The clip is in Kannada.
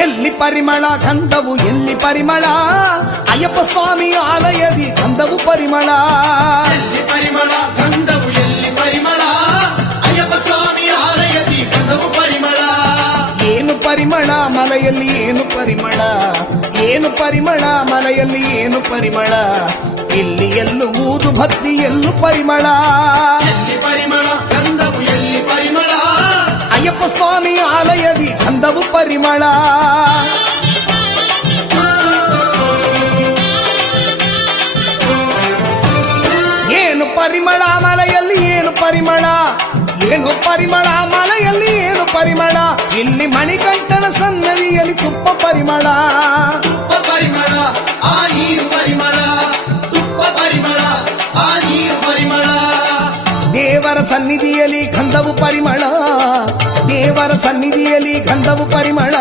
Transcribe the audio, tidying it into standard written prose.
ಎಲ್ಲಿ ಪರಿಮಳ ಗಂಧವು ಎಲ್ಲಿ ಪರಿಮಳ ಅಯ್ಯಪ್ಪ ಸ್ವಾಮಿ ಆಲಯದಿ ಗಂಧವು ಪರಿಮಳ ಎಲ್ಲಿ ಪರಿಮಳ ಗಂಧವು ಎಲ್ಲಿ ಪರಿಮಳ ಅಯ್ಯಪ್ಪ ಸ್ವಾಮಿ ಆಲಯದಿ ಗಂಧವು ಪರಿಮಳ ಏನು ಪರಿಮಳ ಮಲೆಯಲ್ಲಿ ಏನು ಪರಿಮಳ ಏನು ಪರಿಮಳ ಮಲೆಯಲ್ಲಿ ಏನು ಪರಿಮಳ ಇಲ್ಲಿ ಎಲ್ಲೂ ಊದು ಭಕ್ತಿ ಎಲ್ಲೂ ಪರಿಮಳ ಎಲ್ಲಿ ಪರಿಮಳ ಗಂಧವು ಎಲ್ಲಿ ಪರಿಮಳ ಅಯ್ಯಪ್ಪ ಸ್ವಾಮಿ ಆಲಯದಿ ಗಂಧವು ಪರಿಮಳ ಏನು ಪರಿಮಳ ಮಲೆಯಲ್ಲಿ ಏನು ಪರಿಮಳ ಏನು ಪರಿಮಳ ಮಲೆಯಲ್ಲಿ ಏನು ಪರಿಮಳ ಇಲ್ಲಿ ಮಣಿಕಂಠನ ಸನ್ನದಿಯಲ್ಲಿ ತುಪ್ಪ ಪರಿಮಳ ತುಪ್ಪ ಪರಿಮಳ ಆ ನೀರು ಪರಿಮಳ ತುಪ್ಪ ಪರಿಮಳ ಆ ನೀರು ಪರಿಮಳ ದೇವರ ಸನ್ನಿಧಿಯಲ್ಲಿ ಗಂಧವು ಪರಿಮಳ ದೇವರ ಸನ್ನಿಧಿಯಲ್ಲಿ ಗಂಧವು ಪರಿಮಳ